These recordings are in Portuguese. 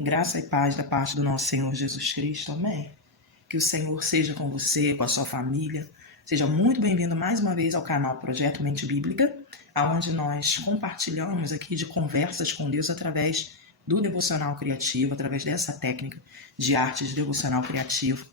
Graça e paz da parte do nosso Senhor Jesus Cristo, amém? Que o Senhor seja com você, com a sua família. Seja muito bem-vindo mais uma vez ao canal Projeto Mente Bíblica, onde nós compartilhamos aqui de conversas com Deus através do devocional criativo, através dessa técnica de arte de devocional criativo.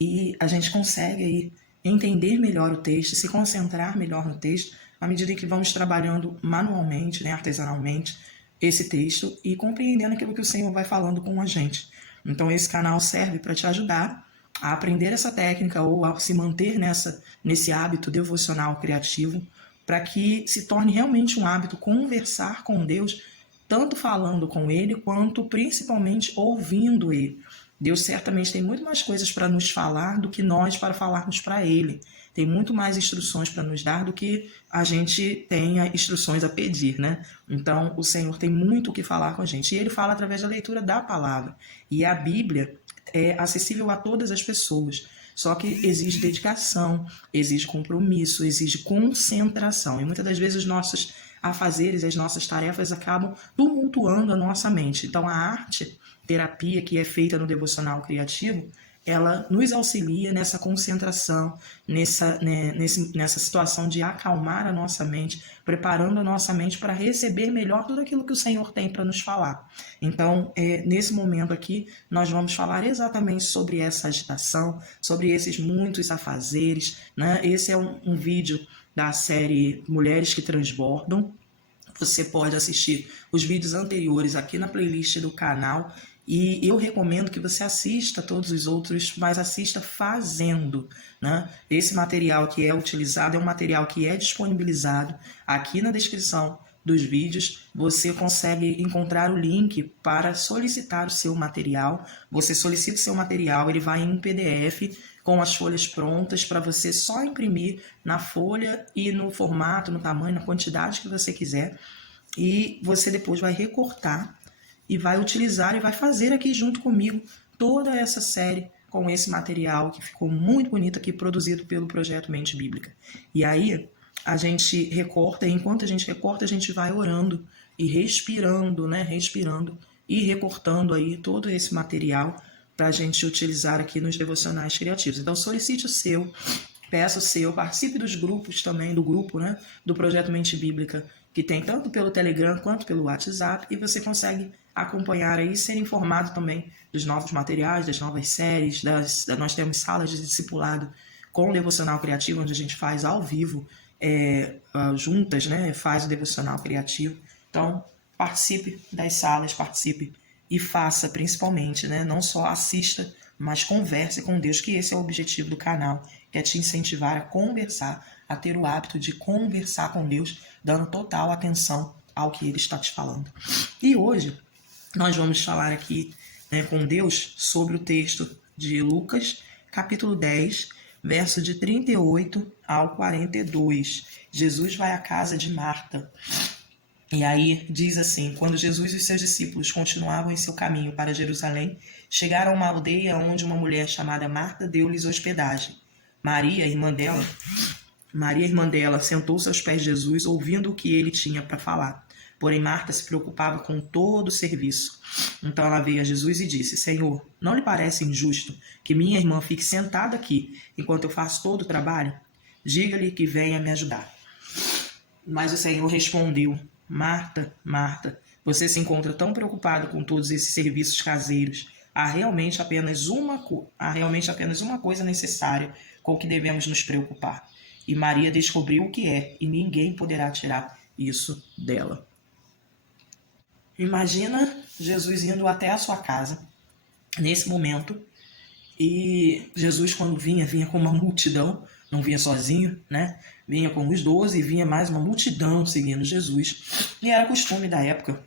E a gente consegue aí entender melhor o texto, se concentrar melhor no texto, à medida que vamos trabalhando manualmente, artesanalmente, esse texto e compreendendo aquilo que o Senhor vai falando com a gente. Então esse canal serve para te ajudar a aprender essa técnica ou a se manter nesse hábito devocional criativo, para que se torne realmente um hábito conversar com Deus, tanto falando com Ele, quanto principalmente ouvindo Ele. Deus certamente tem muito mais coisas para nos falar do que nós para falarmos para Ele. Tem muito mais instruções para nos dar do que a gente tenha instruções a pedir, né? Então, o Senhor tem muito o que falar com a gente. E Ele fala através da leitura da palavra. E a Bíblia é acessível a todas as pessoas. Só que exige dedicação, exige compromisso, exige concentração. E muitas das vezes os nossos afazeres, as nossas tarefas acabam tumultuando a nossa mente. Então, a arte terapia que é feita no devocional criativo, ela nos auxilia nessa concentração, nessa situação de acalmar a nossa mente, preparando a nossa mente para receber melhor tudo aquilo que o Senhor tem para nos falar. Então, nesse momento aqui, nós vamos falar exatamente sobre essa agitação, sobre esses muitos afazeres, né? Esse é um vídeo da série Mulheres que Transbordam. Você pode assistir os vídeos anteriores aqui na playlist do canal. E eu recomendo que você assista todos os outros, mas assista fazendo, né? Esse material que é utilizado é um material que é disponibilizado aqui na descrição dos vídeos. Você consegue encontrar o link para solicitar o seu material. Você solicita o seu material, ele vai em um PDF com as folhas prontas para você só imprimir na folha e no formato, no tamanho, na quantidade que você quiser. E você depois vai recortar e vai utilizar e vai fazer aqui junto comigo toda essa série com esse material que ficou muito bonito aqui, produzido pelo Projeto Mente Bíblica. E aí a gente recorta, e enquanto a gente recorta, a gente vai orando e respirando, né? Respirando e recortando aí todo esse material para a gente utilizar aqui nos devocionais criativos. Então solicite o seu, peça o seu, participe dos grupos também, do grupo, né? Do Projeto Mente Bíblica, que tem tanto pelo Telegram quanto pelo WhatsApp, e você consegue acompanhar aí, ser informado também dos novos materiais, das novas séries, nós temos salas de discipulado com o devocional criativo, onde a gente faz ao vivo, juntas, né, faz o devocional criativo. Então, participe das salas, participe e faça principalmente, né, não só assista, mas converse com Deus, que esse é o objetivo do canal, que é te incentivar a conversar, a ter o hábito de conversar com Deus, dando total atenção ao que Ele está te falando. E hoje nós vamos falar aqui, né, com Deus sobre o texto de Lucas, capítulo 10, verso de 38 ao 42. Jesus vai à casa de Marta. E aí diz assim: quando Jesus e os seus discípulos continuavam em seu caminho para Jerusalém, chegaram a uma aldeia onde uma mulher chamada Marta deu-lhes hospedagem. Maria, irmã dela, sentou-se aos pés de Jesus, ouvindo o que ele tinha para falar. Porém, Marta se preocupava com todo o serviço. Então ela veio a Jesus e disse: Senhor, não lhe parece injusto que minha irmã fique sentada aqui enquanto eu faço todo o trabalho? Diga-lhe que venha me ajudar. Mas o Senhor respondeu: Marta, Marta, você se encontra tão preocupada com todos esses serviços caseiros. Há realmente apenas uma coisa necessária com que devemos nos preocupar. E Maria descobriu o que é, e ninguém poderá tirar isso dela. Imagina Jesus indo até a sua casa, nesse momento, e Jesus, quando vinha com uma multidão, não vinha sozinho, né? Vinha com os 12 e vinha mais uma multidão seguindo Jesus. E era costume da época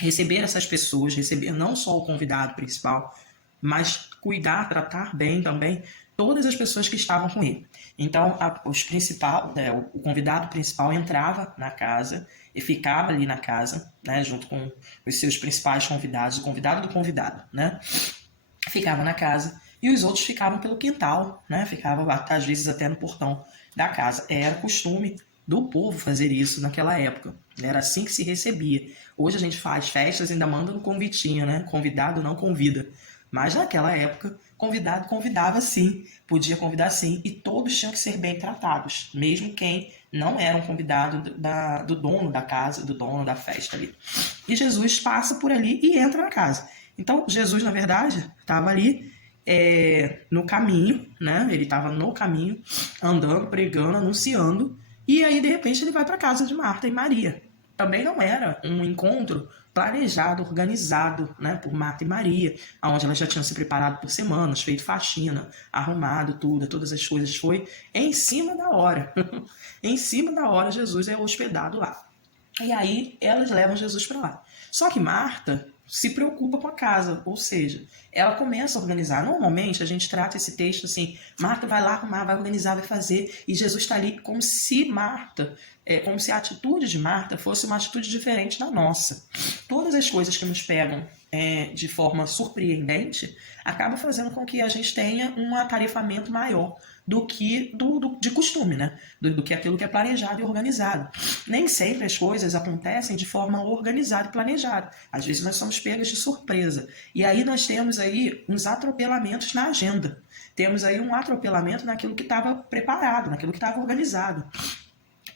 receber essas pessoas, receber não só o convidado principal, mas cuidar, tratar bem também todas as pessoas que estavam com ele. Então, o convidado principal entrava na casa e ficava ali na casa, né, junto com os seus principais convidados, o convidado do convidado, né? Ficava na casa e os outros ficavam pelo quintal, né? Ficavam às vezes até no portão da casa. Era costume do povo fazer isso naquela época. Era assim que se recebia. Hoje a gente faz festas e ainda manda um convitinho, né? Convidado não convida. Mas naquela época, convidado convidava sim, podia convidar sim, e todos tinham que ser bem tratados, mesmo quem não era um convidado do dono da casa, do dono da festa ali. E Jesus passa por ali e entra na casa. Então, Jesus, na verdade, estava ali no caminho, né? Ele estava no caminho, andando, pregando, anunciando, e aí, de repente, ele vai para a casa de Marta e Maria. Também não era um encontro planejado, organizado, né, por Marta e Maria, onde elas já tinham se preparado por semanas, feito faxina, arrumado tudo, todas as coisas. Foi em cima da hora. Em cima da hora, Jesus é hospedado lá. E aí elas levam Jesus para lá. Só que Marta se preocupa com a casa, ou seja, ela começa a organizar. Normalmente a gente trata esse texto assim: Marta vai lá arrumar, vai organizar, vai fazer, e Jesus está ali como se como se a atitude de Marta fosse uma atitude diferente da nossa. Todas as coisas que nos pegam de forma surpreendente acaba fazendo com que a gente tenha um atarefamento maior do que de costume, né? Do que aquilo que é planejado e organizado. Nem sempre as coisas acontecem de forma organizada e planejada. Às vezes nós somos pegos de surpresa. E aí nós temos aí uns atropelamentos na agenda. Temos aí um atropelamento naquilo que estava preparado, naquilo que estava organizado.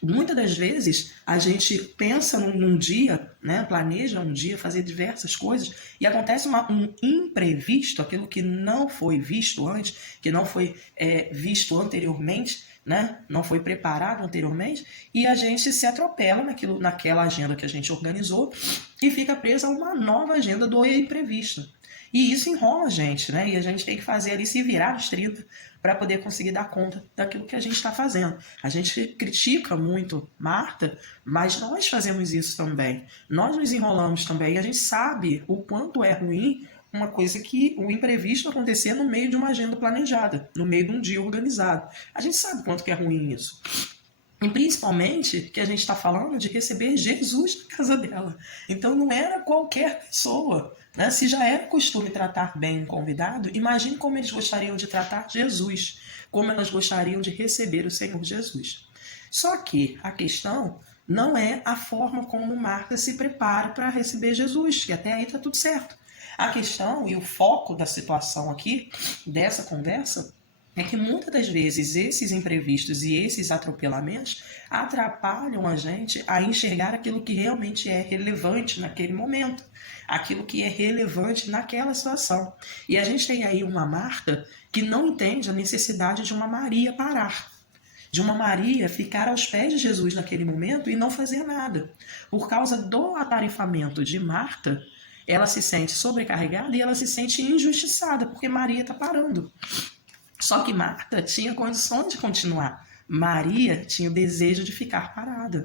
Muitas das vezes a gente pensa num dia, né, planeja um dia fazer diversas coisas e acontece um imprevisto, aquilo que não foi visto antes, que não foi visto anteriormente, né, não foi preparado anteriormente, e a gente se atropela naquela agenda que a gente organizou e fica preso a uma nova agenda do imprevisto. E isso enrola a gente, né? E a gente tem que fazer ali, se virar nos 30 para poder conseguir dar conta daquilo que a gente está fazendo. A gente critica muito Marta, mas nós fazemos isso também. Nós nos enrolamos também. E a gente sabe o quanto é ruim uma coisa que o imprevisto acontecer no meio de uma agenda planejada, no meio de um dia organizado. A gente sabe o quanto que é ruim isso. E principalmente que a gente está falando de receber Jesus na casa dela. Então não era qualquer pessoa. Né? Se já era costume tratar bem um convidado, imagine como eles gostariam de tratar Jesus, como elas gostariam de receber o Senhor Jesus. Só que a questão não é a forma como Marta se prepara para receber Jesus, que até aí está tudo certo. A questão e o foco da situação aqui, dessa conversa, é que muitas das vezes esses imprevistos e esses atropelamentos atrapalham a gente a enxergar aquilo que realmente é relevante naquele momento, aquilo que é relevante naquela situação. E a gente tem aí uma Marta que não entende a necessidade de uma Maria parar, de uma Maria ficar aos pés de Jesus naquele momento e não fazer nada. Por causa do atarefamento de Marta, ela se sente sobrecarregada e ela se sente injustiçada, porque Maria está parando. Só que Marta tinha condições de continuar. Maria tinha o desejo de ficar parada,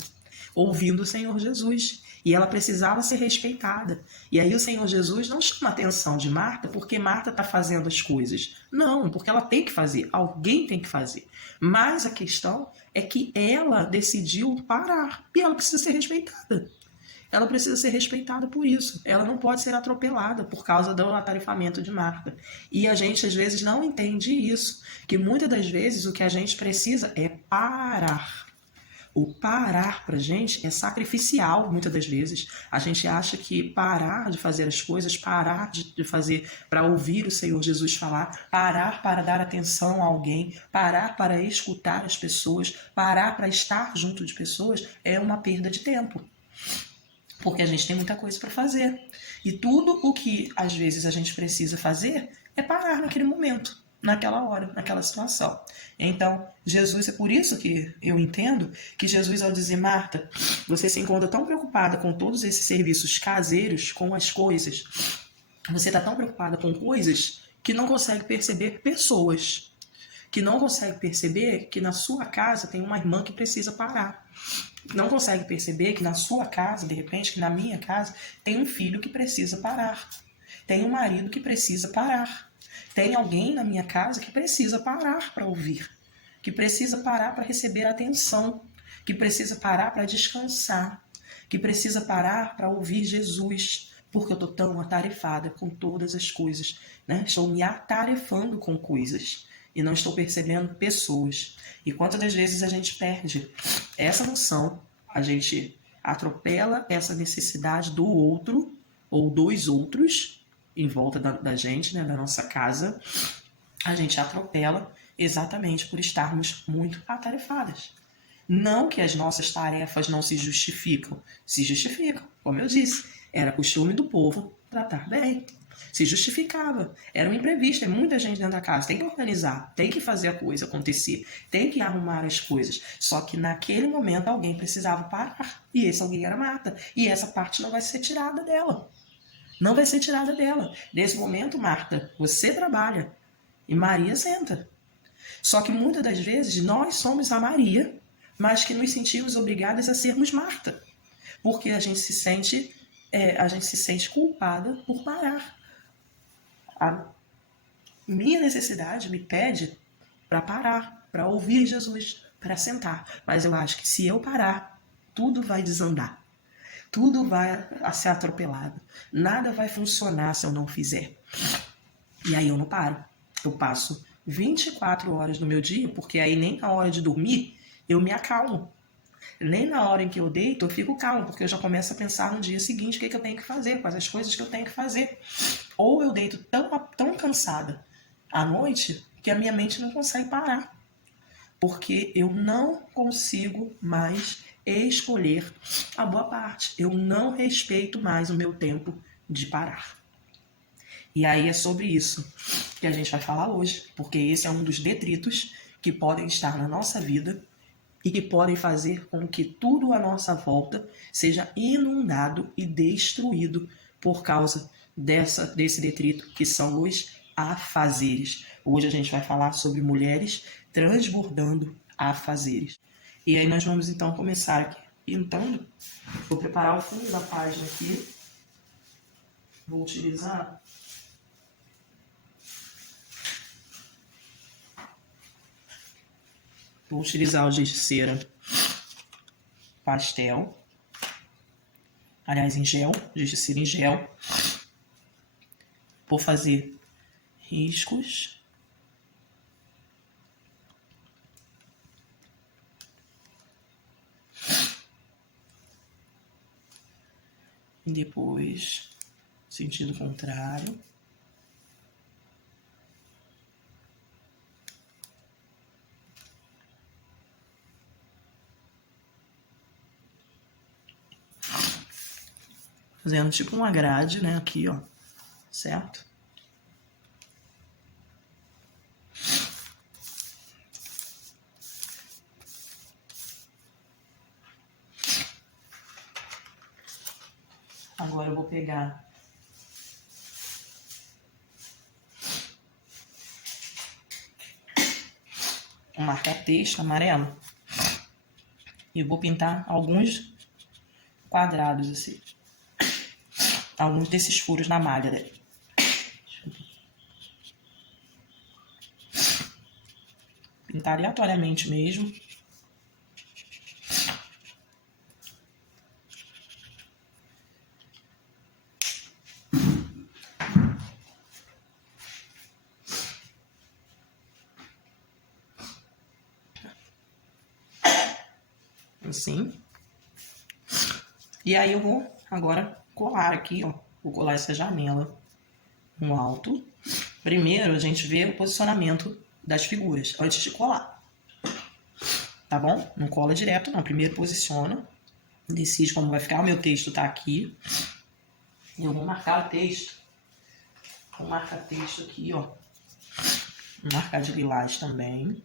ouvindo o Senhor Jesus. E ela precisava ser respeitada. E aí o Senhor Jesus não chama a atenção de Marta porque Marta está fazendo as coisas. Não, porque ela tem que fazer. Alguém tem que fazer. Mas a questão é que ela decidiu parar. E ela precisa ser respeitada. Ela precisa ser respeitada por isso. Ela não pode ser atropelada por causa do atarefamento de Marta. E a gente, às vezes, não entende isso. Que muitas das vezes o que a gente precisa é parar. O parar pra gente é sacrificial, muitas das vezes. A gente acha que parar de fazer as coisas, parar de fazer para ouvir o Senhor Jesus falar, parar para dar atenção a alguém, parar para escutar as pessoas, parar para estar junto de pessoas é uma perda de tempo. Porque a gente tem muita coisa para fazer. E tudo o que às vezes a gente precisa fazer é parar naquele momento, naquela hora, naquela situação. Então, Jesus, é por isso que eu entendo que Jesus, ao dizer, Marta, você se encontra tão preocupada com todos esses serviços caseiros, com as coisas, você está tão preocupada com coisas que não consegue perceber pessoas, que não consegue perceber que na sua casa tem uma irmã que precisa parar. Não consegue perceber que na sua casa, de repente, que na minha casa, tem um filho que precisa parar. Tem um marido que precisa parar. Tem alguém na minha casa que precisa parar para ouvir. Que precisa parar para receber atenção. Que precisa parar para descansar. Que precisa parar para ouvir Jesus. Porque eu estou tão atarefada com todas as coisas. Né? Estou me atarefando com coisas. e não estou percebendo pessoas. E quantas das vezes a gente perde essa noção, a gente atropela essa necessidade do outro ou dos outros em volta da gente, né, da nossa casa, a gente atropela exatamente por estarmos muito atarefadas. Não que as nossas tarefas não se justificam, como eu disse, era costume do povo tratar bem, se justificava, era um imprevisto, é muita gente dentro da casa, tem que organizar, tem que fazer a coisa acontecer, tem que arrumar as coisas, só que naquele momento alguém precisava parar, e esse alguém era Marta, e essa parte não vai ser tirada dela, não vai ser tirada dela. Nesse momento, Marta, você trabalha, e Maria senta. Só que muitas das vezes nós somos a Maria, mas que nos sentimos obrigadas a sermos Marta, porque a gente se sente culpada por parar. A minha necessidade me pede para parar, para ouvir Jesus, para sentar. Mas eu acho que se eu parar, tudo vai desandar. Tudo vai ser atropelado. Nada vai funcionar se eu não fizer. E aí eu não paro. Eu passo 24 horas no meu dia, porque aí nem na hora de dormir eu me acalmo. Nem na hora em que eu deito eu fico calmo, porque eu já começo a pensar no dia seguinte o que eu tenho que fazer, quais as coisas que eu tenho que fazer. Ou eu deito tão cansada à noite que a minha mente não consegue parar, porque eu não consigo mais escolher a boa parte. Eu não respeito mais o meu tempo de parar. E aí é sobre isso que a gente vai falar hoje, porque esse é um dos detritos que podem estar na nossa vida e que podem fazer com que tudo à nossa volta seja inundado e destruído por causa desse detrito, que são os afazeres. Hoje a gente vai falar sobre mulheres transbordando afazeres. E aí nós vamos então começar aqui pintando. Vou preparar o fundo da página aqui. Vou utilizar o giz de cera pastel, aliás, em gel, giz de cera em gel. Vou fazer riscos. E depois, sentido contrário. Fazendo tipo uma grade, né? Aqui, ó. Certo? Agora eu vou pegar um marca-texto amarelo e vou pintar alguns quadrados assim. Alguns desses furos na malha dele. Pintar aleatoriamente mesmo. Assim. E aí eu vou agora colar aqui, ó. Vou colar essa janela no alto. Primeiro a gente vê o posicionamento das figuras antes de colar. Tá bom? Não cola direto, não. Primeiro posiciona. Decide como vai ficar. O meu texto tá aqui. Eu vou marcar o texto. Vou marcar texto aqui, ó. Vou marcar de lilás também.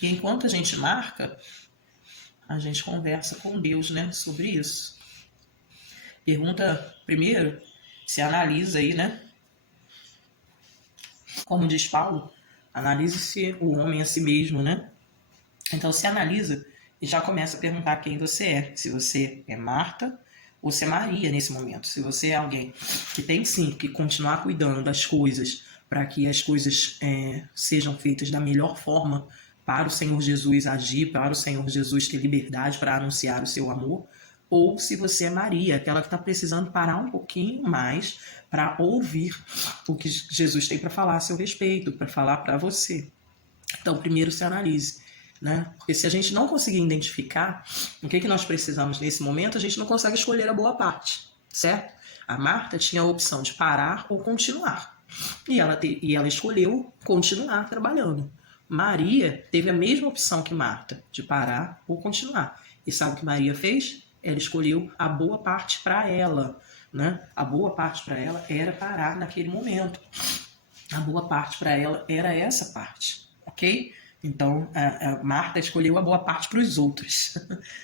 E enquanto a gente marca, a gente conversa com Deus, né, sobre isso. Pergunta primeiro, se analisa aí, né? Como diz Paulo, analise-se o homem a si mesmo, né? Então se analisa e já começa a perguntar quem você é. Se você é Marta ou se é Maria nesse momento. Se você é alguém que tem sim que continuar cuidando das coisas para que as coisas sejam feitas da melhor forma, para o Senhor Jesus agir, para o Senhor Jesus ter liberdade para anunciar o seu amor, ou se você é Maria, aquela que está precisando parar um pouquinho mais para ouvir o que Jesus tem para falar a seu respeito, para falar para você. Então, primeiro se analise, né? Porque se a gente não conseguir identificar o que nós precisamos nesse momento, a gente não consegue escolher a boa parte, certo? A Marta tinha a opção de parar ou continuar. E ela escolheu continuar trabalhando. Maria teve a mesma opção que Marta, de parar ou continuar. E sabe o que Maria fez? Ela escolheu a boa parte para ela, né? A boa parte para ela era parar naquele momento. A boa parte para ela era essa parte, ok? Então, a Marta escolheu a boa parte para os outros,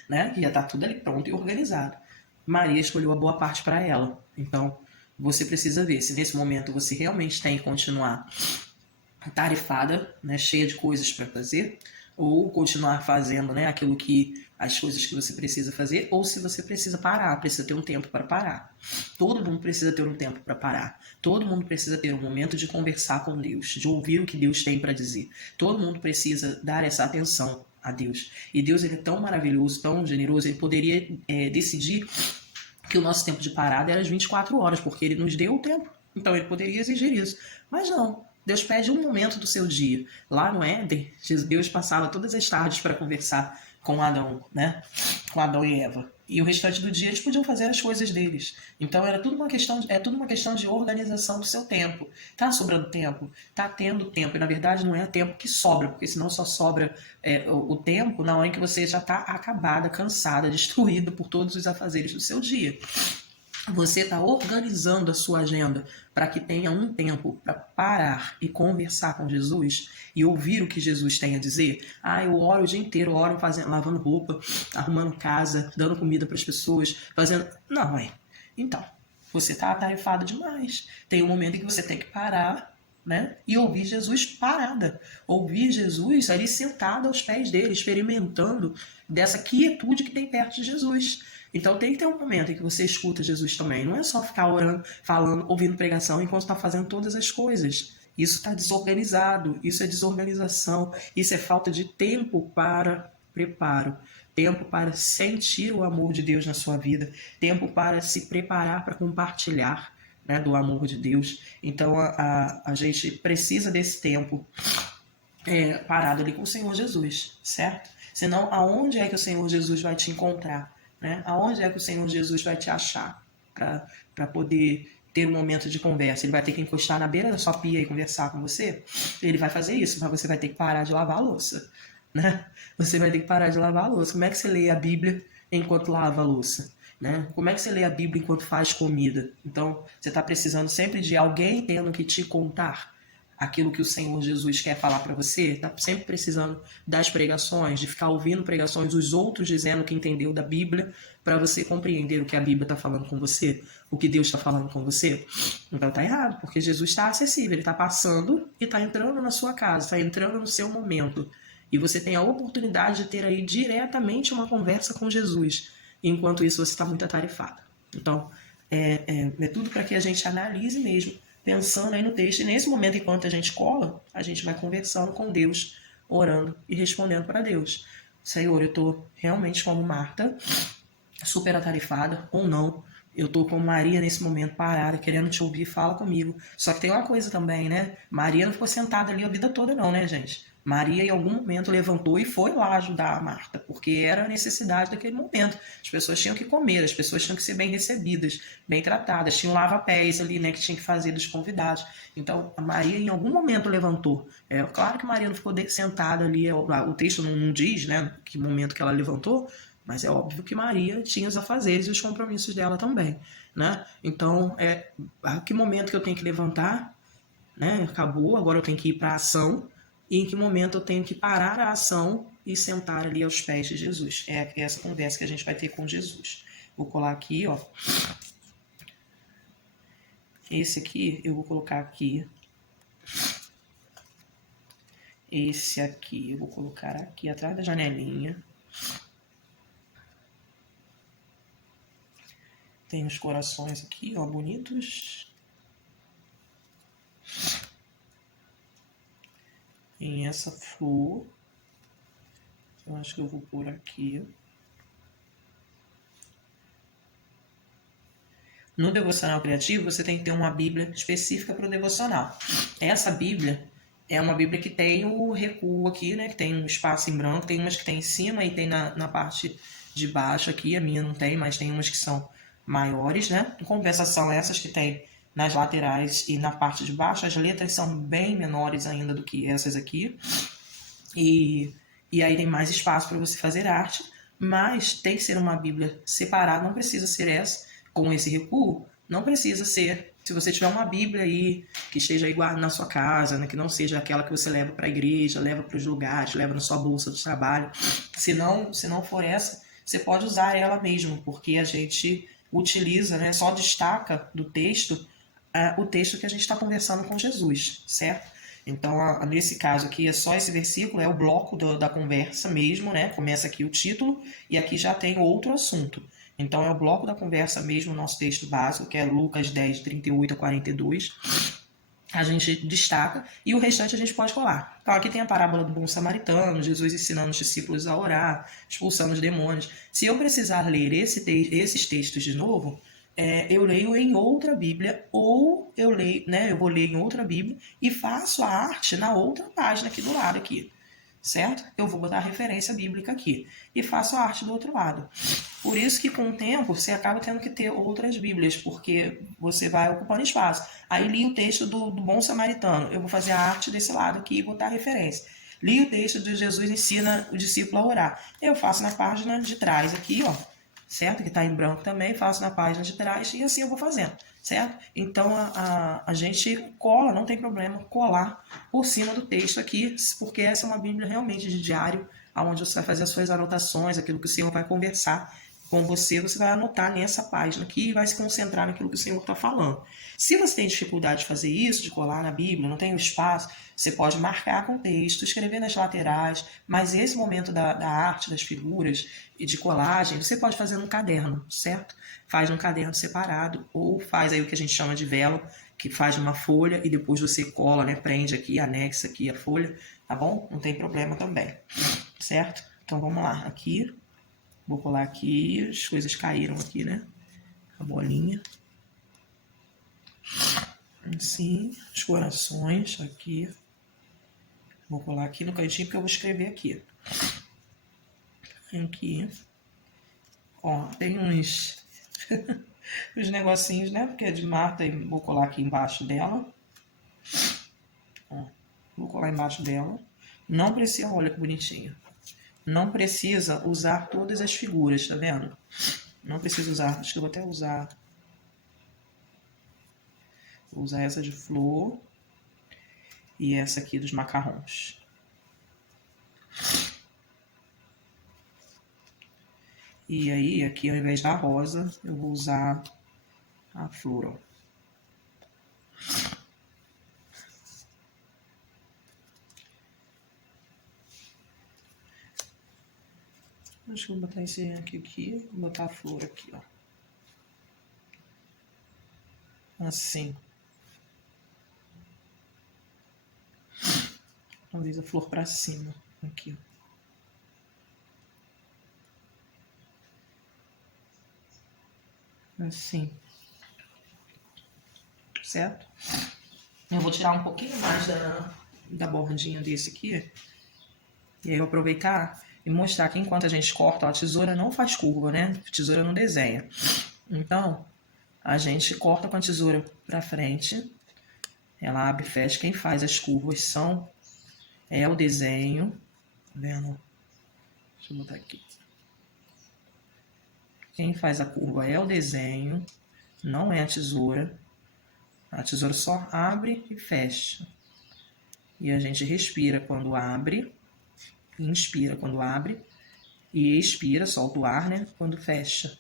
né? Ia estar tudo ali pronto e organizado. Maria escolheu a boa parte para ela. Então, você precisa ver se nesse momento você realmente tem que continuar tarefada, né, cheia de coisas para fazer, ou continuar fazendo, né, aquilo que as coisas que você precisa fazer, ou se você precisa parar, precisa ter um tempo para parar. Todo mundo precisa ter um tempo para parar. Todo mundo precisa ter um momento de conversar com Deus, de ouvir o que Deus tem para dizer. Todo mundo precisa dar essa atenção a Deus. E Deus, ele é tão maravilhoso, tão generoso, ele poderia decidir que o nosso tempo de parada era as 24 horas, porque ele nos deu o tempo. Então ele poderia exigir isso. Mas não. Deus pede um momento do seu dia. Lá no Éden, Deus passava todas as tardes para conversar com Adão, né? Com Adão e Eva. E o restante do dia eles podiam fazer as coisas deles. Então era tudo tudo uma questão de organização do seu tempo. Tá sobrando tempo? Tá tendo tempo. E na verdade não é tempo que sobra, porque senão só sobra o tempo na hora em que você já está acabada, cansada, destruída por todos os afazeres do seu dia. Você está organizando a sua agenda para que tenha um tempo para parar e conversar com Jesus e ouvir o que Jesus tem a dizer? Ah, eu oro o dia inteiro, oro lavando roupa, arrumando casa, dando comida para as pessoas, fazendo... Não, é. Então, você está atarefado demais. Tem um momento em que você tem que parar, né? E ouvir Jesus parada. Ouvir Jesus ali sentado aos pés dele, experimentando dessa quietude que tem perto de Jesus. Então tem que ter um momento em que você escuta Jesus também. Não é só ficar orando, falando, ouvindo pregação enquanto está fazendo todas as coisas. Isso está desorganizado, isso é desorganização, isso é falta de tempo para preparo, tempo para sentir o amor de Deus na sua vida, tempo para se preparar para compartilhar, né, do amor de Deus. Então a gente precisa desse tempo parado ali com o Senhor Jesus, certo? Senão, aonde é que o Senhor Jesus vai te encontrar? Né? Aonde é que o Senhor Jesus vai te achar para poder ter um momento de conversa? Ele vai ter que encostar na beira da sua pia e conversar com você? Ele vai fazer isso, mas você vai ter que parar de lavar a louça. Né? Você vai ter que parar de lavar a louça. Como é que você lê a Bíblia enquanto lava a louça? Né? Como é que você lê a Bíblia enquanto faz comida? Então, você está precisando sempre de alguém tendo que te contar aquilo que o Senhor Jesus quer falar para você, está sempre precisando das pregações, de ficar ouvindo pregações dos outros dizendo o que entendeu da Bíblia, para você compreender o que a Bíblia está falando com você, o que Deus está falando com você. Então tá errado, porque Jesus está acessível, ele está passando e está entrando na sua casa, está entrando no seu momento. E você tem a oportunidade de ter aí diretamente uma conversa com Jesus. Enquanto isso, você está muito atarefado. Então, é tudo para que a gente analise mesmo, pensando aí no texto. E nesse momento, enquanto a gente cola, a gente vai conversando com Deus, orando e respondendo para Deus. Senhor, eu estou realmente como Marta, super atarefada, ou não. Eu estou com Maria nesse momento parada, querendo te ouvir, fala comigo. Só que tem uma coisa também, né? Maria não ficou sentada ali a vida toda não, né, gente? Maria em algum momento levantou e foi lá ajudar a Marta, porque era a necessidade daquele momento. As pessoas tinham que comer, as pessoas tinham que ser bem recebidas, bem tratadas. Tinha um lava-pés ali, né, que tinha que fazer dos convidados. Então, a Maria em algum momento levantou. Claro que Maria não ficou sentada ali, o texto não diz, né, que momento que ela levantou, mas é óbvio que Maria tinha os afazeres e os compromissos dela também, né? Então, a que momento que eu tenho que levantar, né? Acabou, agora eu tenho que ir para a ação. E em que momento eu tenho que parar a ação e sentar ali aos pés de Jesus. É essa conversa que a gente vai ter com Jesus. Vou colar aqui, ó. Esse aqui, eu vou colocar aqui. Esse aqui, eu vou colocar aqui atrás da janelinha. Tem os corações aqui, ó, bonitos. Tem essa flor. Eu acho que eu vou pôr aqui. No devocional criativo, você tem que ter uma Bíblia específica para o devocional. Essa Bíblia é uma Bíblia que tem o recuo aqui, né? Que tem um espaço em branco, tem umas que tem em cima e tem na parte de baixo aqui. A minha não tem, mas tem umas que são maiores, né? Em compensação, essas que tem nas laterais e na parte de baixo, as letras são bem menores ainda do que essas aqui. E aí tem mais espaço para você fazer arte, mas tem que ser uma Bíblia separada, não precisa ser essa, com esse recuo, não precisa ser. Se você tiver uma Bíblia aí que esteja aí guardada na sua casa, né, que não seja aquela que você leva para a igreja, leva para os lugares, leva na sua bolsa de trabalho, se não for essa, você pode usar ela mesmo, porque a gente utiliza, né, só destaca do texto o texto que a gente está conversando com Jesus, certo? Então, nesse caso aqui, é só esse versículo, é o bloco da conversa mesmo, né? Começa aqui o título e aqui já tem outro assunto. Então, é o bloco da conversa mesmo, o nosso texto básico, que é Lucas 10, 38 a 42. A gente destaca e o restante a gente pode colar. Então, aqui tem a parábola do bom samaritano, Jesus ensinando os discípulos a orar, expulsando os demônios. Se eu precisar ler esses textos de novo, eu leio em outra Bíblia, ou eu leio, né, eu vou ler em outra Bíblia e faço a arte na outra página aqui do lado aqui, certo? Eu vou botar a referência bíblica aqui e faço a arte do outro lado. Por isso que com o tempo você acaba tendo que ter outras Bíblias, porque você vai ocupando espaço. Aí li o texto do bom samaritano, eu vou fazer a arte desse lado aqui e botar a referência. Li o texto de Jesus ensina o discípulo a orar. Eu faço na página de trás aqui, ó, certo? Que está em branco também, faço na página de trás e assim eu vou fazendo, certo? Então a gente cola, não tem problema colar por cima do texto aqui, porque essa é uma Bíblia realmente de diário, onde você vai fazer as suas anotações, aquilo que o Senhor vai conversar com você, você vai anotar nessa página aqui e vai se concentrar naquilo que o Senhor está falando. Se você tem dificuldade de fazer isso, de colar na Bíblia, não tem o espaço, você pode marcar com texto, escrever nas laterais, mas esse momento da arte, das figuras e de colagem, você pode fazer num caderno, certo? Faz num caderno separado, ou faz aí o que a gente chama de velo, que faz numa folha e depois você cola, né? Prende aqui, anexa aqui a folha, tá bom? Não tem problema também, certo? Então vamos lá, aqui, vou colar aqui, as coisas caíram aqui, né? A bolinha. Assim, os corações aqui. Vou colar aqui no cantinho porque eu vou escrever aqui. Aqui. Ó, tem uns os negocinhos, né? Porque é de Marta e vou colar aqui embaixo dela. Ó, vou colar embaixo dela. Não precisa, olha que bonitinho. Não precisa usar todas as figuras, tá vendo? Não precisa usar, acho que eu vou até usar. Vou usar essa de flor e essa aqui dos macarrões. E aí, aqui ao invés da rosa, eu vou usar a flor, ó. Acho que eu vou botar esse aqui, vou botar a flor aqui, ó. Assim. Talvez a flor pra cima, aqui, ó. Assim. Certo? Eu vou tirar um pouquinho mais da bordinha desse aqui. E aí eu aproveitar e mostrar que enquanto a gente corta, ó, a tesoura não faz curva, né? A tesoura não desenha. Então, a gente corta com a tesoura pra frente. Ela abre e fecha. Quem faz as curvas é o desenho. Tá vendo? Deixa eu botar aqui. Quem faz a curva é o desenho, não é a tesoura. A tesoura só abre e fecha. E a gente respira quando abre, inspira quando abre, e expira, solta o ar, né? Quando fecha.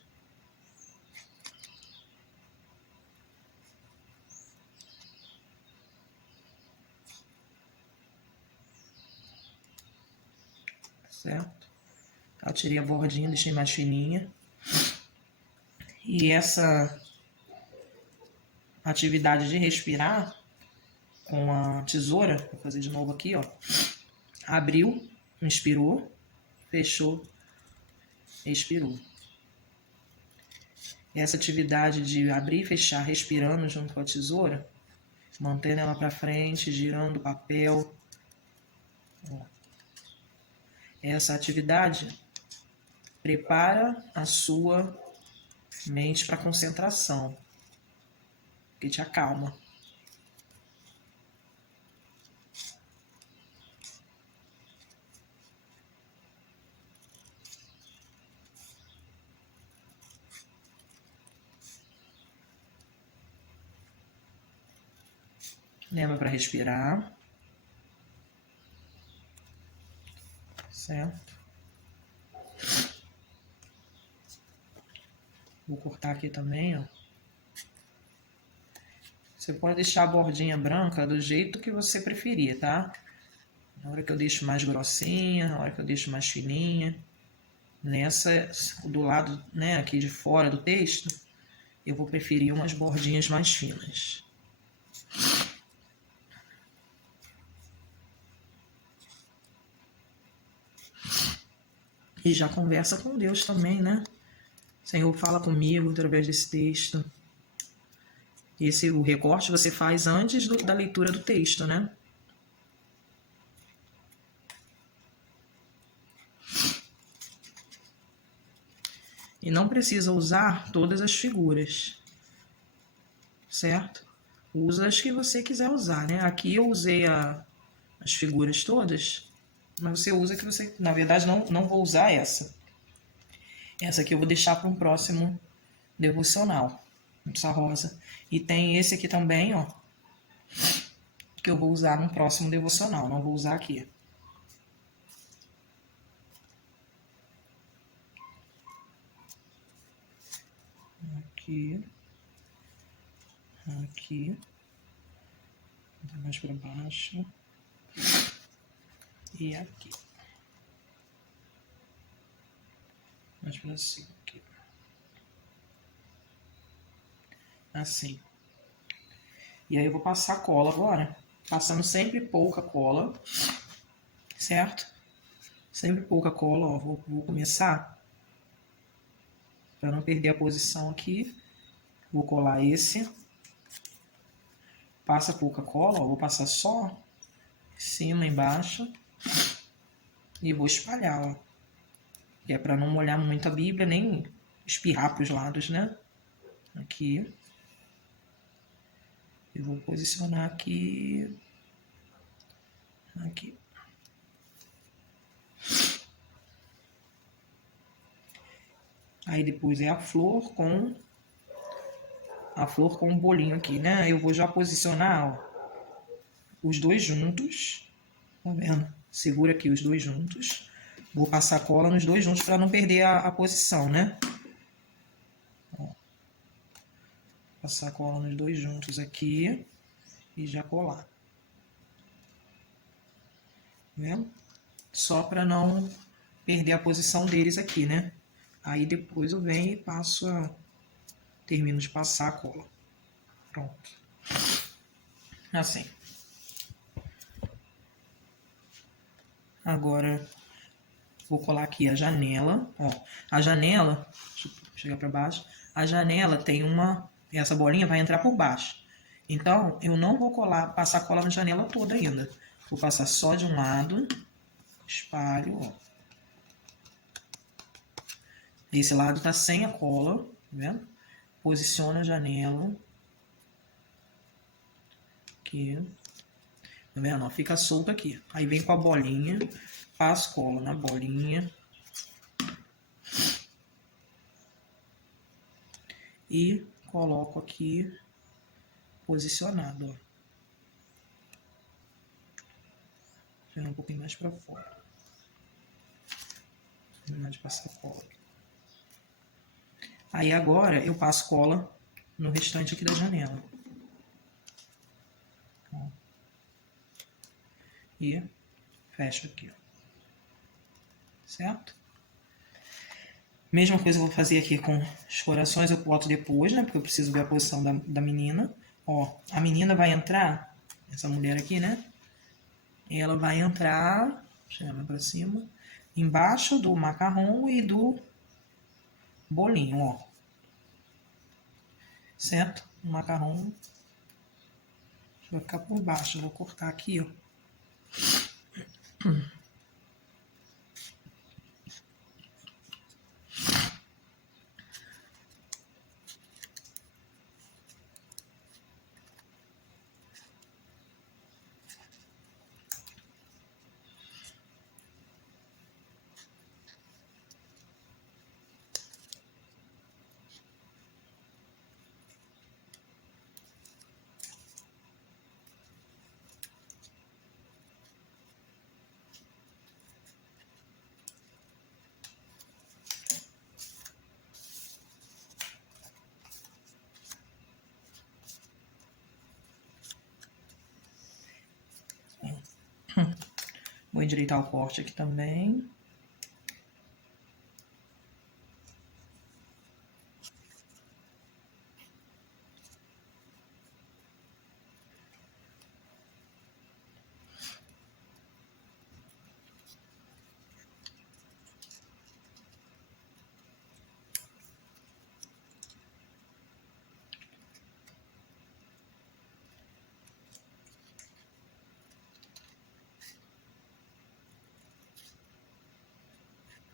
Certo? Eu tirei a bordinha, deixei mais fininha. E essa atividade de respirar com a tesoura, vou fazer de novo aqui, ó. Abriu, inspirou, fechou, expirou. Essa atividade de abrir e fechar respirando junto com a tesoura, mantendo ela para frente, girando o papel. Essa atividade prepara a sua mente para concentração, que te acalma. Lembra para respirar. Certo? Vou cortar aqui também, ó. Você pode deixar a bordinha branca do jeito que você preferir, tá? Na hora que eu deixo mais grossinha, na hora que eu deixo mais fininha. Nessa, do lado, né, aqui de fora do texto, eu vou preferir umas bordinhas mais finas. E já conversa com Deus também, né? Senhor, fala comigo através desse texto. O recorte você faz antes da leitura do texto, né? E não precisa usar todas as figuras, certo? Usa as que você quiser usar, né? Aqui eu usei as figuras todas, mas você usa que você... Na verdade, não vou usar essa. Essa aqui eu vou deixar para um próximo devocional. Essa rosa. E tem esse aqui também, ó, que eu vou usar no próximo devocional. Não vou usar aqui. Aqui. Aqui. Mais para baixo. E aqui. Mais para cima aqui. Assim. E aí eu vou passar cola agora. Passando sempre pouca cola. Certo? Sempre pouca cola, ó. Vou começar. Para não perder a posição aqui. Vou colar esse. Passa pouca cola, ó. Vou passar só em cima, embaixo. E vou espalhar, ó. Que é para não molhar muito a Bíblia, nem espirrar para os lados, né? Aqui. Eu vou posicionar aqui. Aqui. Aí depois é a flor com um bolinho aqui, né? Eu vou já posicionar, ó, os dois juntos. Tá vendo? Segura aqui os dois juntos. Vou passar cola nos dois juntos para não perder a posição, né? Ó. Passar cola nos dois juntos aqui e já colar. Tá vendo? Só para não perder a posição deles aqui, né? Aí depois eu venho e passo termino de passar a cola. Pronto. Assim. Agora vou colar aqui a janela, ó. A janela, deixa eu chegar para baixo. A janela tem essa bolinha vai entrar por baixo. Então, eu não vou passar cola na janela toda ainda. Vou passar só de um lado, espalho, ó. Esse lado tá sem a cola, tá vendo? Posiciona a janela. Aqui. Tá vendo? Fica solto aqui. Aí vem com a bolinha, passo cola na bolinha. E coloco aqui posicionado, ó. Vem um pouquinho mais para fora. Terminar de passar cola. Aí agora eu passo cola no restante aqui da janela. Ó. E fecho aqui, ó. Certo? Mesma coisa eu vou fazer aqui com os corações, eu boto depois, né? Porque eu preciso ver a posição da menina. Ó, a menina vai entrar, essa mulher aqui, né? Ela vai entrar, chega pra cima, embaixo do macarrão e do bolinho, ó. certo? O macarrão vai ficar por baixo. Eu vou cortar aqui, ó. Vou endireitar o corte aqui também.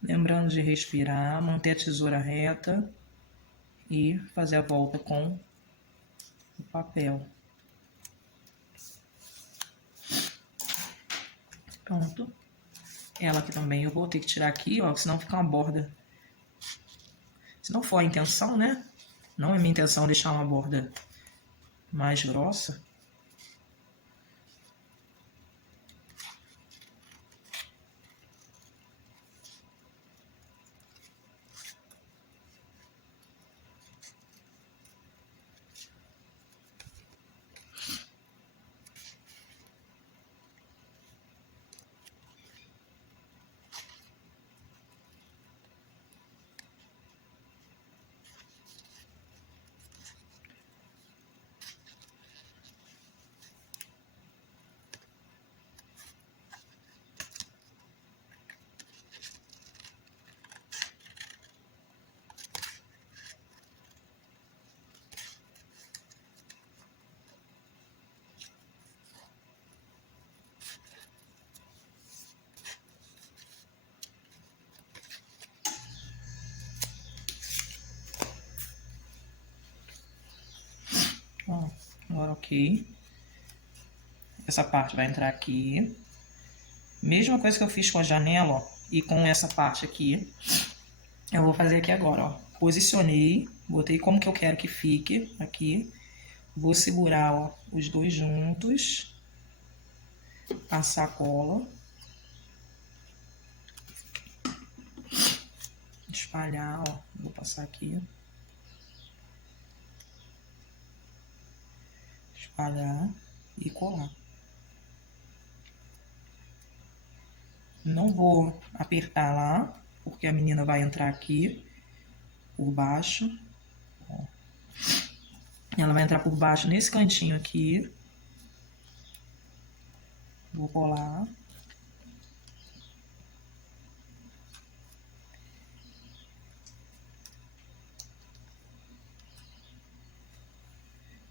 Lembrando de respirar, manter a tesoura reta e fazer a volta com o papel. Pronto. Ela aqui também eu vou ter que tirar aqui, ó, senão fica uma borda. Se não for a intenção, né? Não é minha intenção deixar uma borda mais grossa. Ó, agora ok. Essa parte vai entrar aqui. Mesma coisa que eu fiz com a janela, ó, e com essa parte aqui. Eu vou fazer aqui agora, ó. Posicionei, botei como que eu quero que fique aqui. Vou segurar, ó, os dois juntos. Passar a cola. Espalhar, ó. Vou passar aqui. Espalhar e colar. Não vou apertar lá, porque a menina vai entrar aqui por baixo. Ó. Ela vai entrar por baixo nesse cantinho aqui. Vou colar.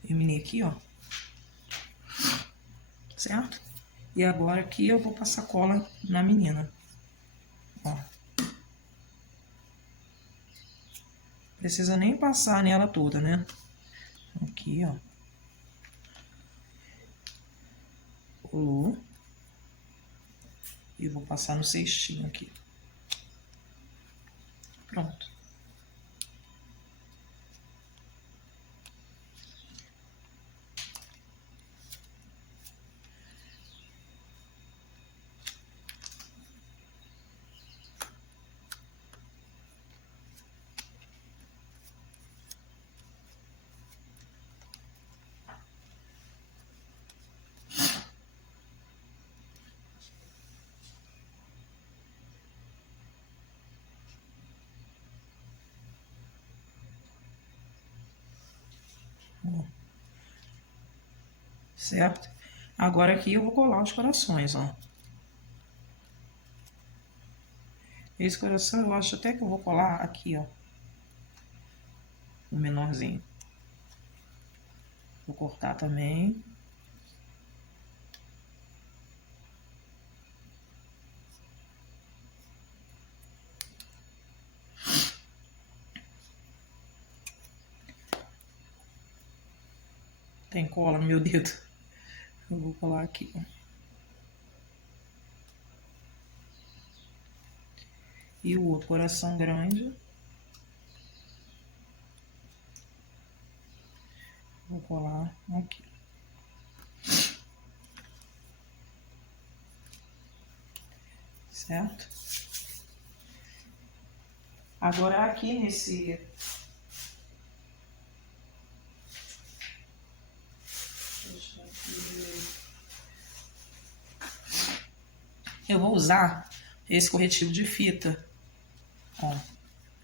Terminei aqui, ó. Certo? E agora aqui eu vou passar cola na menina. Ó. Precisa nem passar nela toda, né? Aqui, ó. Colou. E vou passar no cestinho aqui. Pronto. Certo? Agora aqui eu vou colar os corações, ó. Esse coração eu acho até que eu vou colar aqui, ó. O menorzinho. Vou cortar também. Tem cola no meu dedo. Eu vou colar aqui, ó. E o outro coração grande. Vou colar aqui. Certo? Agora aqui nesse... Eu vou usar esse corretivo de fita, ó,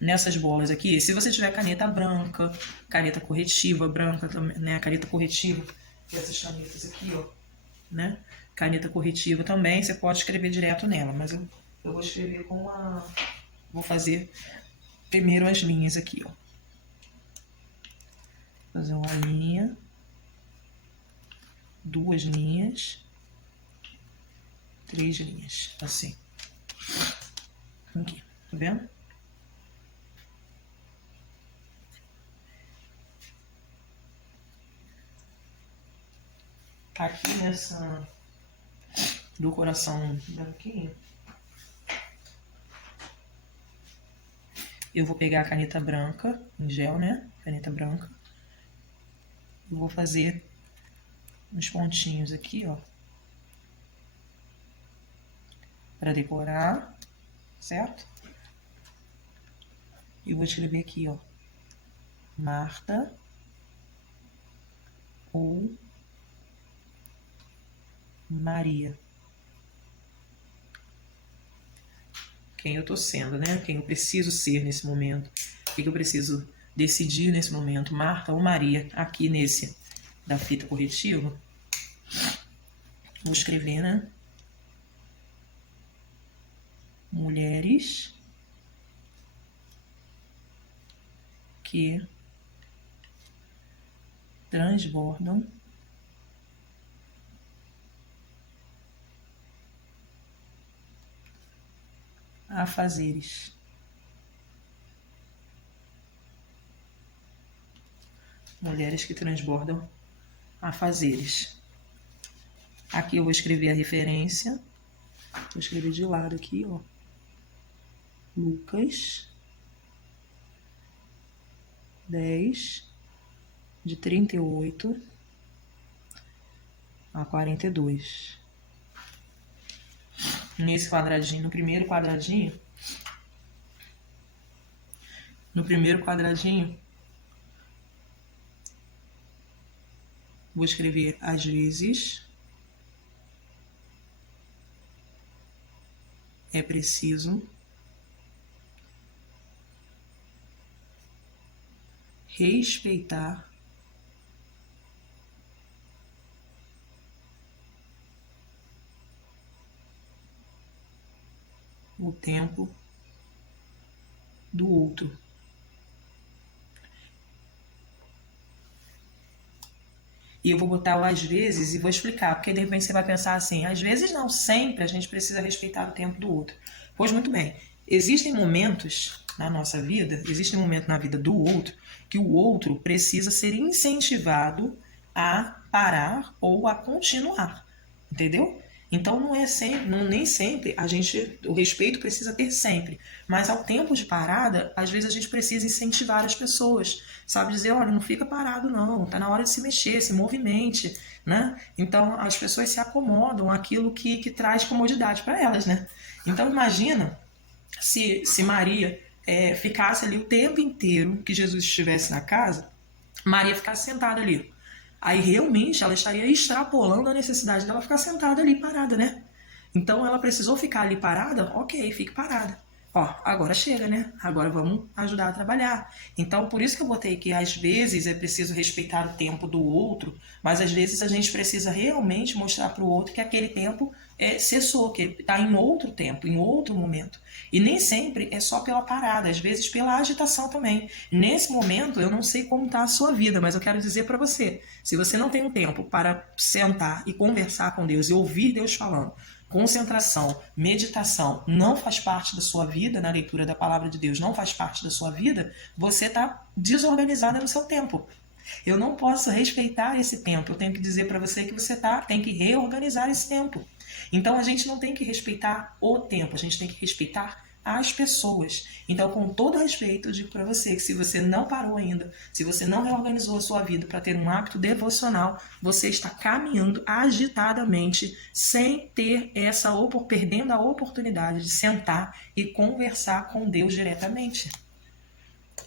nessas bolas aqui. Se você tiver caneta branca, caneta corretiva branca também, né? Caneta corretiva, essas canetas aqui, ó, né? Caneta corretiva também, você pode escrever direto nela, mas eu vou escrever com a... Vou fazer primeiro as linhas aqui, ó. Fazer uma linha, duas linhas, 3 linhas, assim. Aqui, tá vendo? Aqui nessa do coração branquinho, eu vou pegar a caneta branca, em gel, né? Caneta branca. Eu vou fazer uns pontinhos aqui, ó, para decorar, certo? E vou escrever aqui, ó, Marta ou Maria. Quem eu tô sendo, né? Quem eu preciso ser nesse momento. O que eu preciso decidir nesse momento, Marta ou Maria, aqui nesse da fita corretiva. Vou escrever, né? Mulheres que transbordam afazeres. Mulheres que transbordam afazeres. Aqui eu vou escrever a referência. Vou escrever de lado aqui, ó. Lucas 10, de 38 a 42. Nesse quadradinho, no primeiro quadradinho, vou escrever às vezes é preciso respeitar o tempo do outro. E eu vou botar o às vezes e vou explicar, porque de repente você vai pensar assim, às vezes não, sempre a gente precisa respeitar o tempo do outro. Pois muito bem, existem momentos na nossa vida, existe um momento na vida do outro, que o outro precisa ser incentivado a parar ou a continuar, entendeu? Então não é sempre, nem sempre o respeito precisa ter sempre, mas ao tempo de parada, às vezes a gente precisa incentivar as pessoas, sabe, dizer, olha, não fica parado não, tá na hora de se mexer, se movimente, né? Então as pessoas se acomodam àquilo que traz comodidade para elas, né? Então imagina se Maria ficasse ali o tempo inteiro que Jesus estivesse na casa, Maria ficasse sentada ali. Aí realmente ela estaria extrapolando a necessidade dela ficar sentada ali parada, né? Então ela precisou ficar ali parada, ok, fique parada. ó, agora chega, né? Agora vamos ajudar a trabalhar. Então, por isso que eu botei que às vezes é preciso respeitar o tempo do outro, mas às vezes a gente precisa realmente mostrar para o outro que aquele tempo cessou, que está em outro tempo, em outro momento. E nem sempre é só pela parada, às vezes pela agitação também. Nesse momento, eu não sei como está a sua vida, mas eu quero dizer para você, se você não tem um tempo para sentar e conversar com Deus e ouvir Deus falando, concentração, meditação não faz parte da sua vida, na leitura da palavra de Deus não faz parte da sua vida, você está desorganizada no seu tempo. Eu não posso respeitar esse tempo, eu tenho que dizer para você que você tem que reorganizar esse tempo. Então a gente não tem que respeitar o tempo, a gente tem que respeitar as pessoas. Então, com todo respeito, eu digo para você que se você não parou ainda, se você não reorganizou a sua vida para ter um hábito devocional, você está caminhando agitadamente, sem ter perdendo a oportunidade de sentar e conversar com Deus diretamente.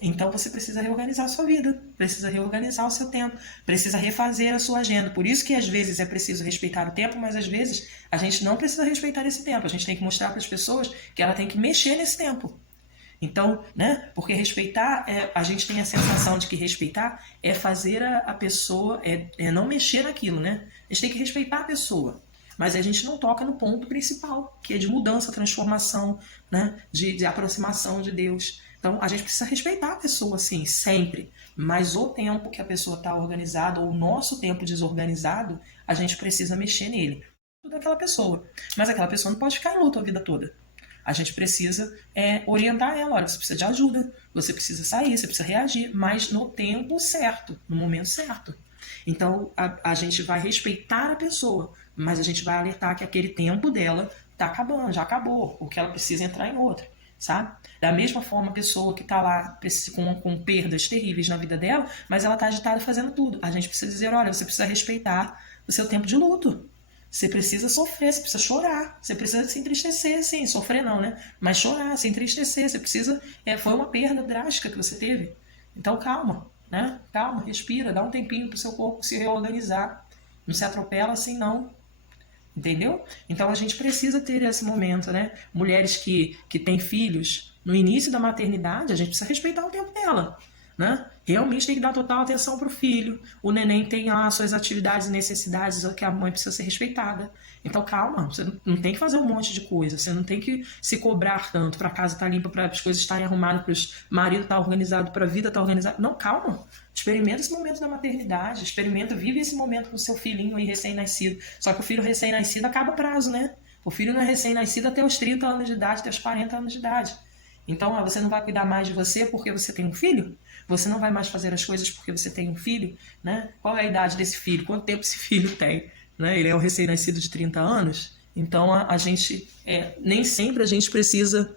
Então você precisa reorganizar a sua vida, precisa reorganizar o seu tempo, precisa refazer a sua agenda. Por isso que às vezes é preciso respeitar o tempo, mas às vezes a gente não precisa respeitar esse tempo. A gente tem que mostrar para as pessoas que ela tem que mexer nesse tempo. Então, né? Porque respeitar, a gente tem a sensação de que respeitar é fazer a pessoa, não mexer naquilo, né? A gente tem que respeitar a pessoa. Mas a gente não toca no ponto principal, que é de mudança, transformação, né? de aproximação de Deus. Então, a gente precisa respeitar a pessoa, sim, sempre. Mas o tempo que a pessoa está organizada, ou o nosso tempo desorganizado, a gente precisa mexer nele. Tudo daquela pessoa. Mas aquela pessoa não pode ficar em luto a vida toda. A gente precisa orientar ela. Olha, você precisa de ajuda, você precisa sair, você precisa reagir, mas no tempo certo, no momento certo. Então, a gente vai respeitar a pessoa, mas a gente vai alertar que aquele tempo dela está acabando, já acabou, ou que ela precisa entrar em outra, sabe? Da mesma forma, a pessoa que está lá com perdas terríveis na vida dela, mas ela está agitada fazendo tudo. A gente precisa dizer, olha, você precisa respeitar o seu tempo de luto. Você precisa sofrer, você precisa chorar, você precisa se entristecer, sim, sofrer não, né? Mas chorar, se entristecer, você precisa. Foi uma perda drástica que você teve. Então calma, né? Calma, respira, dá um tempinho para o seu corpo se reorganizar. Não se atropela assim, não. Entendeu? Então a gente precisa ter esse momento, né? Mulheres que têm filhos no início da maternidade, a gente precisa respeitar o tempo dela, né? Realmente tem que dar total atenção para o filho. O neném tem lá suas atividades e necessidades, que a mãe precisa ser respeitada. Então calma, você não tem que fazer um monte de coisa, você não tem que se cobrar tanto para a casa estar limpa, para as coisas estarem arrumadas, para o marido estar organizado, para a vida estar organizada. Não, calma. Experimenta esse momento da maternidade, vive esse momento com o seu filhinho aí recém-nascido. Só que o filho recém-nascido acaba prazo, né? O filho não é recém-nascido até os 30 anos de idade, até os 40 anos de idade. Então, você não vai cuidar mais de você porque você tem um filho? Você não vai mais fazer as coisas porque você tem um filho? Né? Qual é a idade desse filho? Quanto tempo esse filho tem? Né? Ele é um recém-nascido de 30 anos? Então, a gente, nem sempre a gente precisa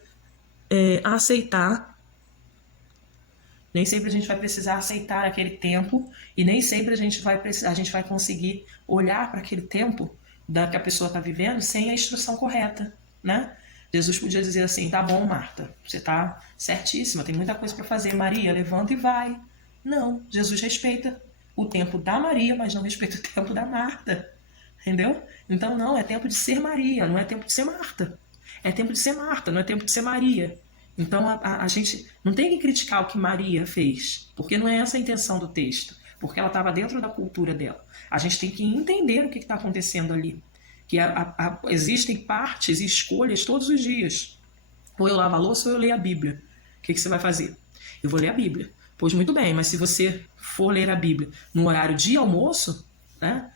aceitar. Nem sempre a gente vai precisar aceitar aquele tempo e nem sempre a gente vai conseguir olhar para aquele tempo que a pessoa está vivendo sem a instrução correta, né? Jesus podia dizer assim, tá bom, Marta, você está certíssima, tem muita coisa para fazer, Maria, levanta e vai. Não, Jesus respeita o tempo da Maria, mas não respeita o tempo da Marta, entendeu? Então não, é tempo de ser Maria, não é tempo de ser Marta. É tempo de ser Marta, não é tempo de ser Maria. Então a gente não tem que criticar o que Maria fez, porque não é essa a intenção do texto, porque ela estava dentro da cultura dela. A gente tem que entender o que está acontecendo ali. Que existem partes e escolhas todos os dias. Ou eu lavo a louça ou eu leio a Bíblia. O que você vai fazer? Eu vou ler a Bíblia. Pois muito bem, mas se você for ler a Bíblia no horário de almoço, né?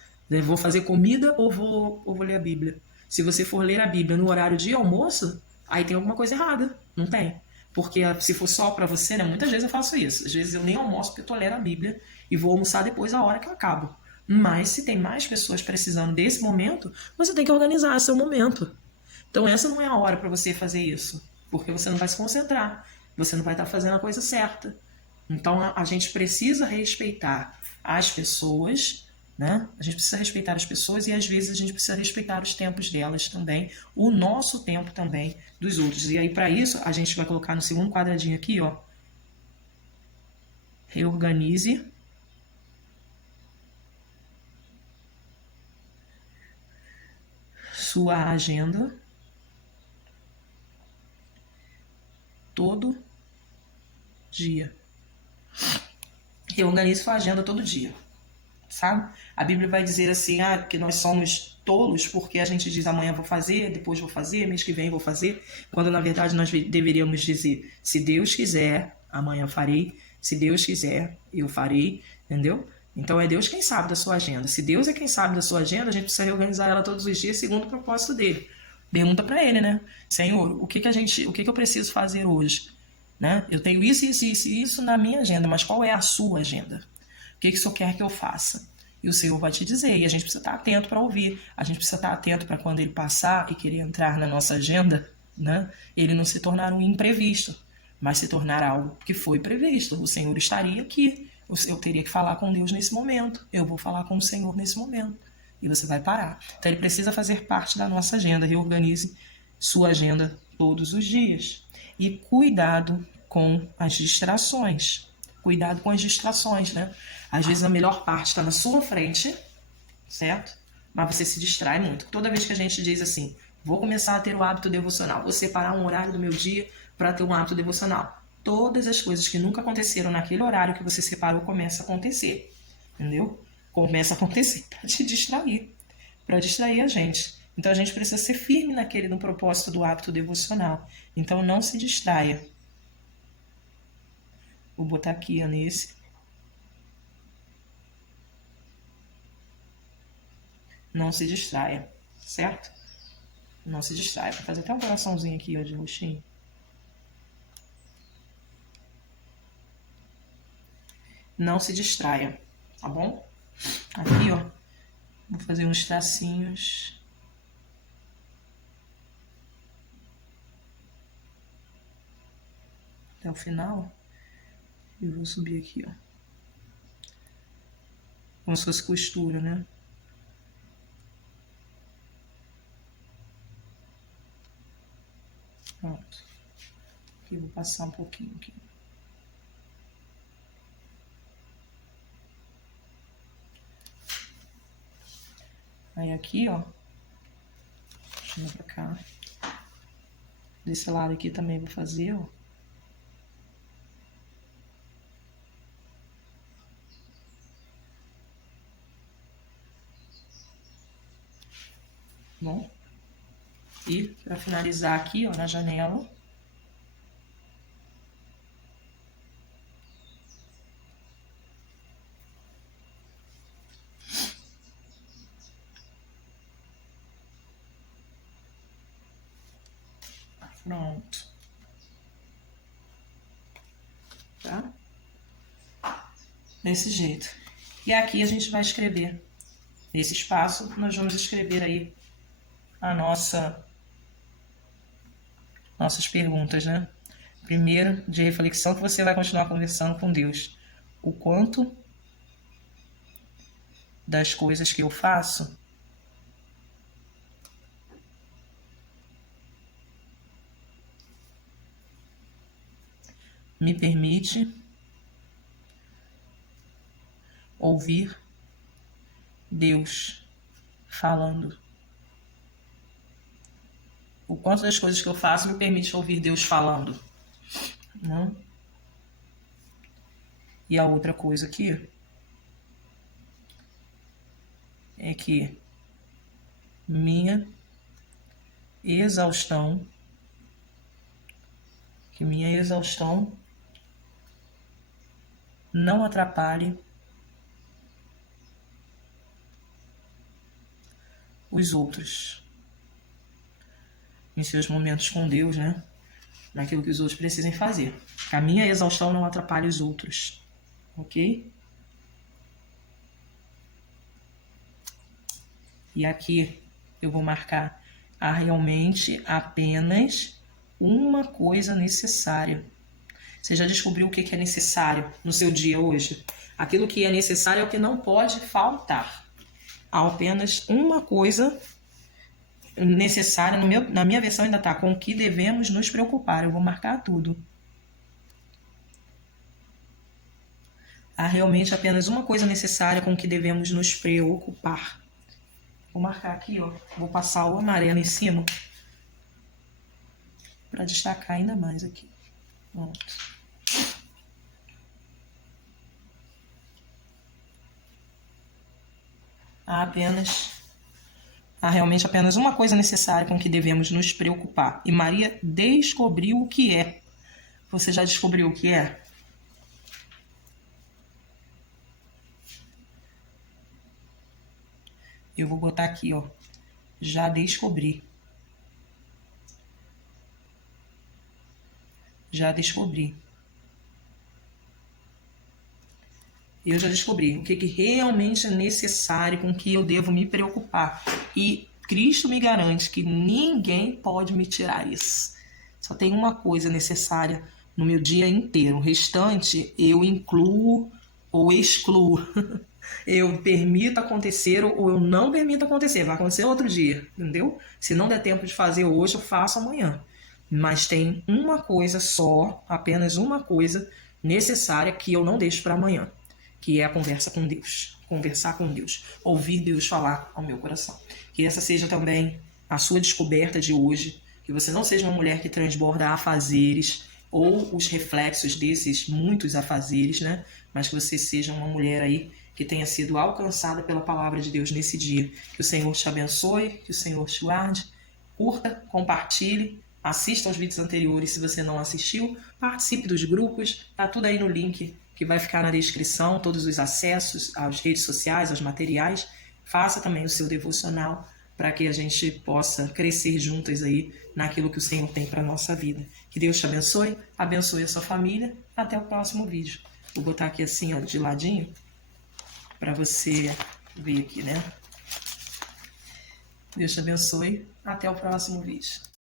Vou fazer comida ou vou ler a Bíblia? Se você for ler a Bíblia no horário de almoço, aí tem alguma coisa errada. Não tem. Porque se for só para você, né? Muitas vezes eu faço isso. Às vezes eu nem almoço porque eu tô lendo a Bíblia e vou almoçar depois a hora que eu acabo. Mas se tem mais pessoas precisando desse momento, você tem que organizar seu momento. Então essa não é a hora para você fazer isso, porque você não vai se concentrar, você não vai estar fazendo a coisa certa. Então a gente precisa respeitar as pessoas, né? A gente precisa respeitar as pessoas e às vezes a gente precisa respeitar os tempos delas também, o nosso tempo também dos outros. E aí para isso a gente vai colocar no segundo quadradinho aqui, ó, reorganize sua agenda todo dia. Reorganize sua agenda todo dia, sabe? A Bíblia vai dizer assim, que nós somos tolos porque a gente diz amanhã vou fazer, depois vou fazer, mês que vem vou fazer, quando na verdade nós deveríamos dizer, se Deus quiser, amanhã farei, se Deus quiser, eu farei, entendeu? Então é Deus quem sabe da sua agenda. Se Deus é quem sabe da sua agenda, a gente precisa reorganizar ela todos os dias segundo o propósito dele. Pergunta para ele, né? Senhor, o que eu preciso fazer hoje? Né? Eu tenho isso na minha agenda, mas qual é a sua agenda? O que o Senhor quer que eu faça? E o Senhor vai te dizer, e a gente precisa estar atento para ouvir, a gente precisa estar atento para quando ele passar e querer entrar na nossa agenda, né? Ele não se tornar um imprevisto, mas se tornar algo que foi previsto. O Senhor estaria aqui, eu teria que falar com Deus nesse momento, eu vou falar com o Senhor nesse momento, e você vai parar. Então ele precisa fazer parte da nossa agenda. Reorganize sua agenda todos os dias. E cuidado com as distrações. Cuidado com as distrações, né? Às vezes a melhor parte está na sua frente, certo? Mas você se distrai muito. Toda vez que a gente diz assim, vou começar a ter o hábito devocional, vou separar um horário do meu dia para ter um hábito devocional. Todas as coisas que nunca aconteceram naquele horário que você separou começam a acontecer, entendeu? Começa a acontecer para distrair a gente. Então a gente precisa ser firme no propósito do hábito devocional. Então não se distraia. Vou botar aqui nesse. Não se distraia, certo? Não se distraia. Vou fazer até um coraçãozinho aqui, ó, de roxinho. Não se distraia, tá bom? Aqui, ó, vou fazer uns tracinhos. Até o final. E vou subir aqui, ó. Como se fosse costura, né? Pronto. Aqui vou passar um pouquinho aqui. Aí aqui, ó. Deixa eu vir pra cá. Desse lado aqui também vou fazer, ó. Bom. E para finalizar aqui, ó, na janela. Pronto. Tá? Desse jeito. E aqui a gente vai escrever. Nesse espaço, nós vamos escrever aí nossas perguntas, né? Primeiro, de reflexão, que você vai continuar conversando com Deus. O quanto das coisas que eu faço me permite ouvir Deus falando. O quanto das coisas que eu faço me permite ouvir Deus falando. Não? E a outra coisa aqui é que minha exaustão não atrapalhe os outros em seus momentos com Deus, né? Naquilo que os outros precisem fazer. Que a minha exaustão não atrapalhe os outros, ok? E aqui eu vou marcar realmente apenas uma coisa necessária. Você já descobriu o que é necessário no seu dia hoje? Aquilo que é necessário é o que não pode faltar. Há apenas uma coisa necessária. Na minha versão ainda está com o que devemos nos preocupar. Eu vou marcar tudo. Há realmente apenas uma coisa necessária com que devemos nos preocupar. Vou marcar aqui, ó. Vou passar o amarelo em cima para destacar ainda mais aqui. Pronto. Há realmente apenas uma coisa necessária com que devemos nos preocupar. E Maria descobriu o que é. Você já descobriu o que é? Eu vou botar aqui, ó. Já descobri. Já descobri. Eu já descobri o que realmente é necessário, com que eu devo me preocupar. E Cristo me garante que ninguém pode me tirar isso. Só tem uma coisa necessária no meu dia inteiro. O restante eu incluo ou excluo. Eu permito acontecer ou eu não permito acontecer. Vai acontecer outro dia, entendeu? Se não der tempo de fazer hoje, eu faço amanhã. Mas tem uma coisa só, apenas uma coisa necessária que eu não deixo para amanhã, que é a conversa com Deus. Conversar com Deus. Ouvir Deus falar ao meu coração. Que essa seja também a sua descoberta de hoje. Que você não seja uma mulher que transborda afazeres ou os reflexos desses muitos afazeres, né? Mas que você seja uma mulher aí que tenha sido alcançada pela palavra de Deus nesse dia. Que o Senhor te abençoe, que o Senhor te guarde. Curta, compartilhe, assista aos vídeos anteriores se você não assistiu, participe dos grupos, tá tudo aí no link que vai ficar na descrição, todos os acessos às redes sociais, aos materiais. Faça também o seu devocional para que a gente possa crescer juntas aí naquilo que o Senhor tem para a nossa vida. Que Deus te abençoe a sua família. Até o próximo vídeo. Vou botar aqui assim, ó, de ladinho, para você ver aqui, né? Deus te abençoe. Até o próximo vídeo.